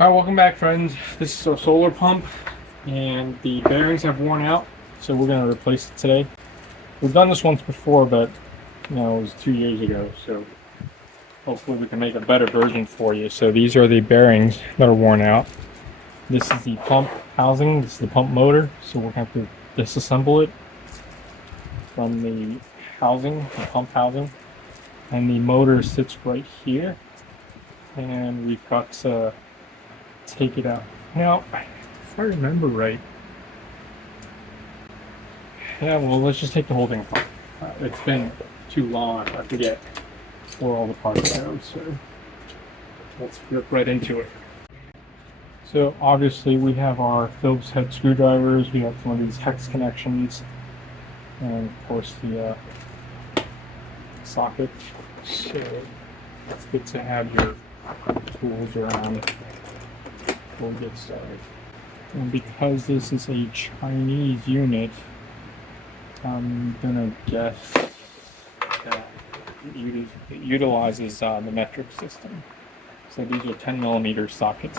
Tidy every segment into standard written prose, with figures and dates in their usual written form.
Alright, welcome back, friends. This is our solar pump and the bearings have worn out, so we're going to replace it today. We've done this once before, but it was 2 years ago, so hopefully we can make a better version for you. So these are the bearings that are worn out. This is the pump housing, this is the pump motor, so we're going to have to disassemble it from the housing, the pump housing, and the motor sits right here, and we've got to take it out. Now, if I remember right, well, let's just take the whole thing apart. It's been too long, I forget where all the parts go, so let's rip right into it. So obviously we have our Phillips head screwdrivers, we have some of these hex connections, and of course the socket. So it's good to have your tools around. We'll get started. And because this is a Chinese unit, I'm gonna guess that it utilizes the metric system. So these are 10mm sockets.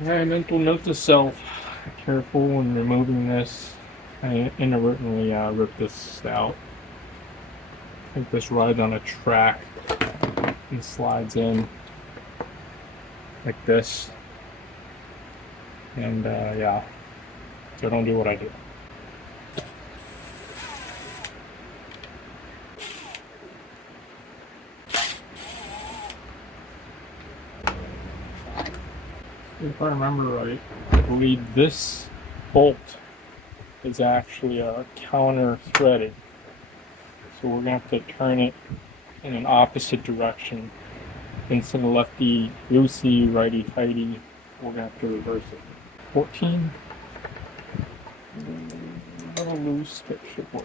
And mental note to self, careful when removing this. I inadvertently ripped this out. I think this rides on a track and slides in like this. And yeah, so don't do what I do. If I remember right, I believe this bolt is actually counter threaded. So we're going to have to turn it in an opposite direction. Instead of lefty loosey, righty tighty, we're going to have to reverse it. 14. A little loose, but should work.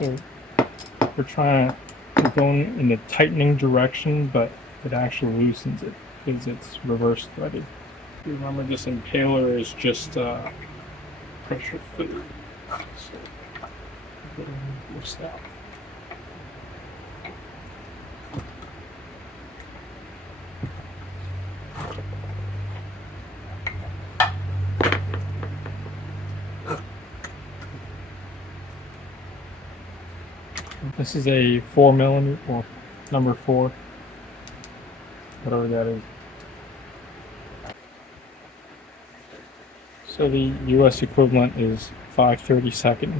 So we're going in the tightening direction, but it actually loosens it because it's reverse threaded. Remember, this impaler is just pressure food. So what's that? This is a 4mm or number 4, whatever that is. So the US equivalent is 5/32.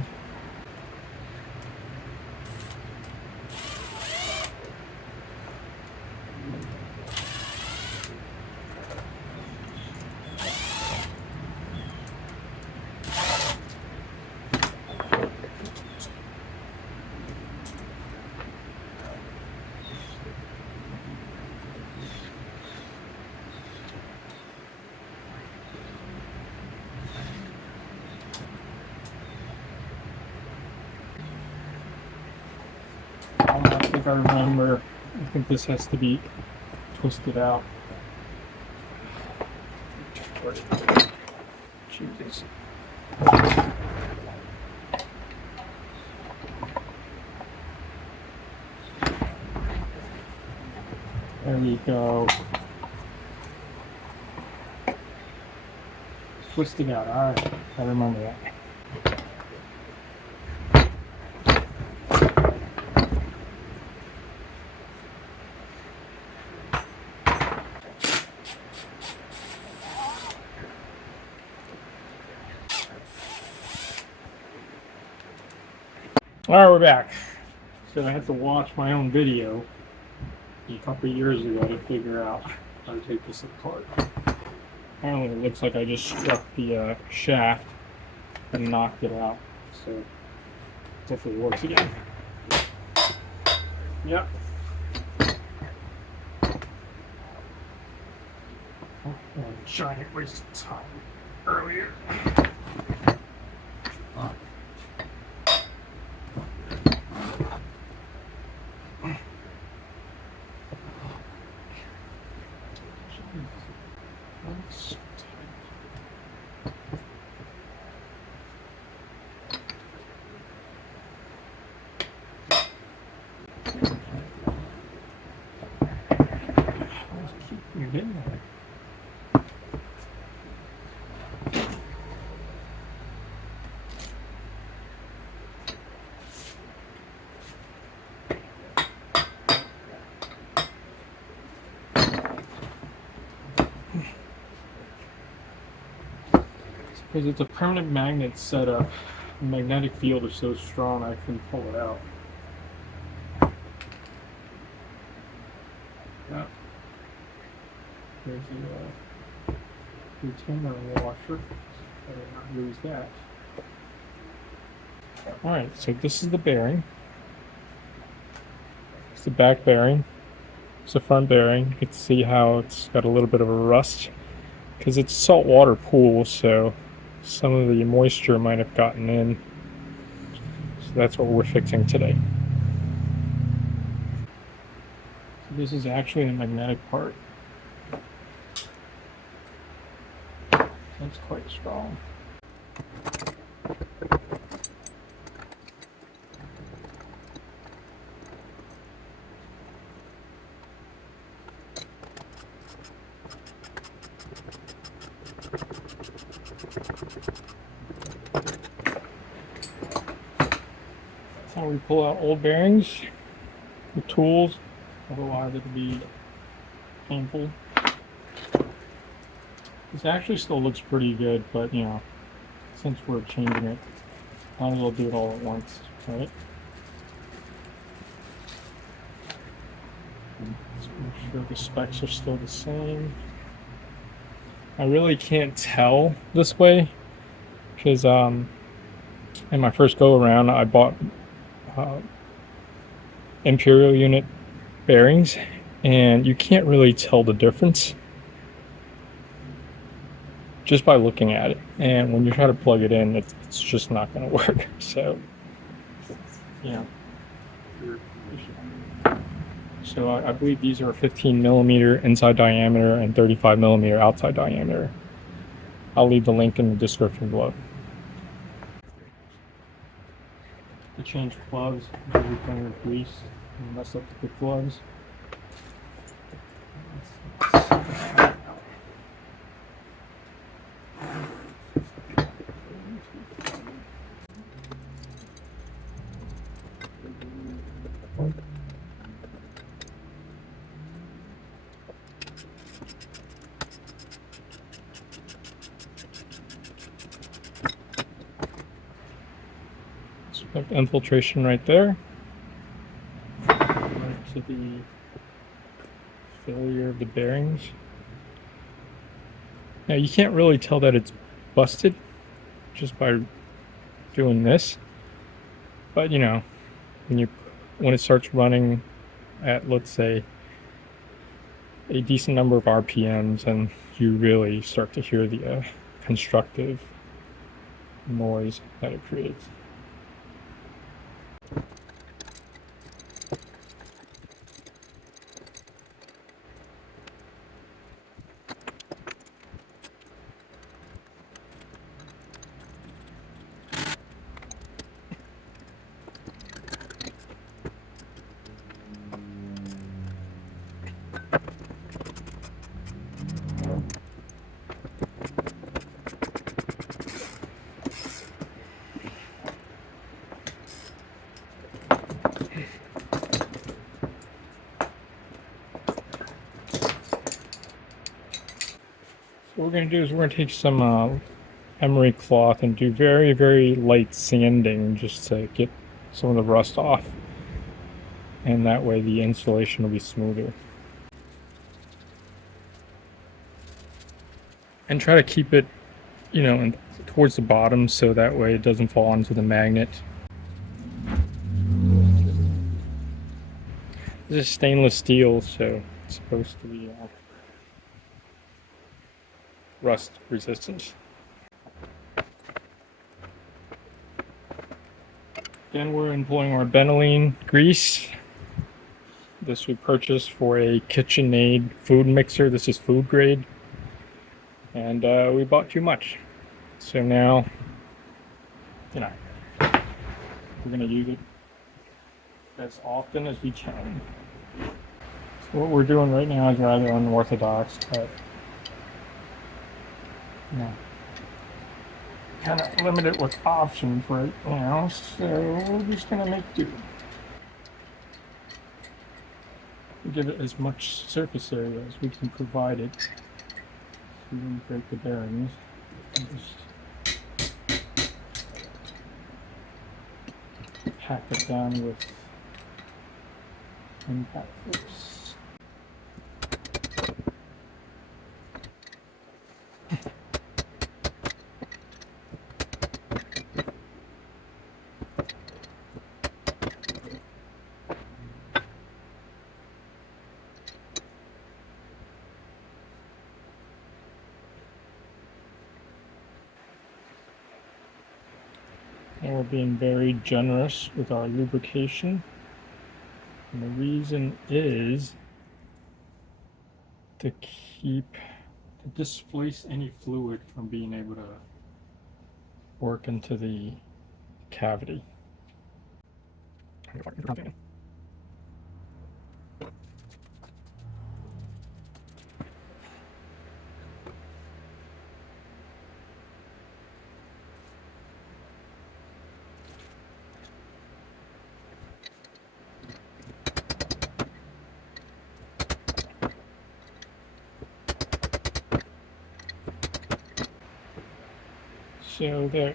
I remember, I think this has to be twisted out. Jesus. There we go. Twisting out, alright, I remember that. Alright, we're back. So I had to watch my own video a couple of years ago to figure out how to take this apart. Apparently it looks like I just struck the shaft and knocked it out. So hopefully it works again. Yep. and giant waste of time earlier. You're getting there. Because it's a permanent magnet setup, the magnetic field is so strong I can pull it out. Yeah. There's the retainer washer. I did not lose that. Alright, so this is the bearing. It's the back bearing. It's the front bearing. You can see how it's got a little bit of a rust because it's a saltwater pool, so some of the moisture might have gotten in. So that's what we're fixing today. So this is actually the magnetic part. That's quite strong. That's how we pull out old bearings with tools, otherwise it would be painful. This actually still looks pretty good, but you know, since we're changing it, might as well do it all at once, right? Let's make sure the specs are still the same. I really can't tell this way because in my first go around I bought Imperial unit bearings and you can't really tell the difference just by looking at it, and when you try to plug it in, it's just not going to work. So, you know. So I believe these are 15 millimeter inside diameter and 35 millimeter outside diameter. I'll leave the link in the description below. To change plugs, everything with grease, and mess up the good plugs. Infiltration right there. Right to the failure of the bearings. Now you can't really tell that it's busted just by doing this, but you know, when it starts running at, let's say, a decent number of RPMs, and you really start to hear the constructive noise that it creates. What we're going to do is we're going to take some emery cloth and do very, very light sanding just to get some of the rust off. And that way the installation will be smoother. And try to keep it, you know, towards the bottom so that way it doesn't fall onto the magnet. This is stainless steel, so it's supposed to be rust resistance. Then we're employing our Benylene grease. This we purchased for a KitchenAid food mixer. This is food grade. And we bought too much. So now, we're going to use it as often as we can. So what we're doing right now is rather unorthodox, but kind of limited with options right now, so we're just going to make do. Give it as much surface area as we can provide it. So we don't break the bearings. And just pack it down with impact force. And we're being very generous with our lubrication. And the reason is to displace any fluid from being able to work into the cavity. So there.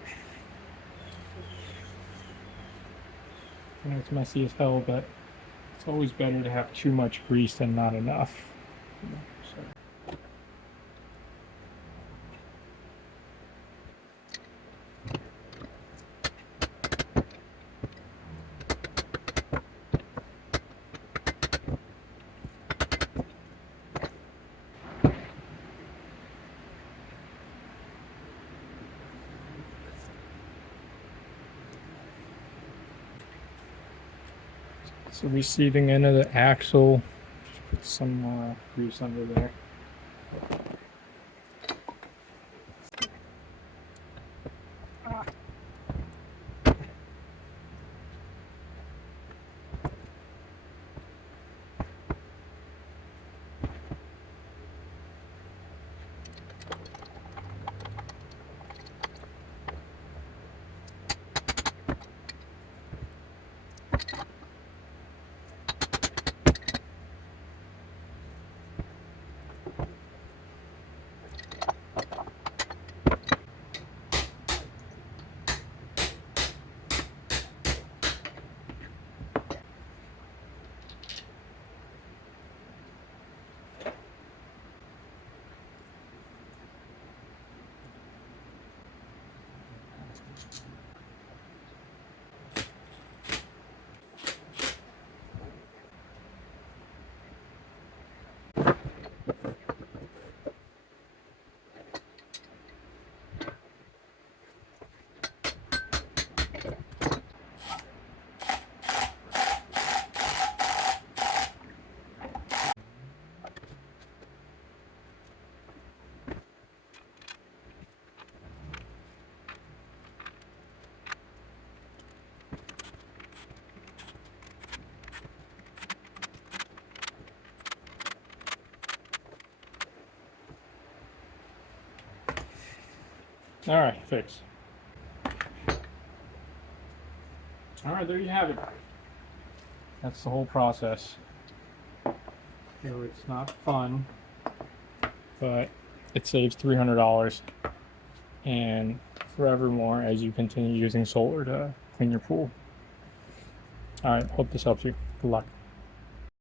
I know it's messy as hell, but it's always better to have too much grease than not enough. So. So receiving end of the axle, just put some grease under there. All right, fixed. All right, there you have it. That's the whole process. So it's not fun, but it saves $300 and forevermore as you continue using solar to clean your pool. All right, hope this helps you. Good luck.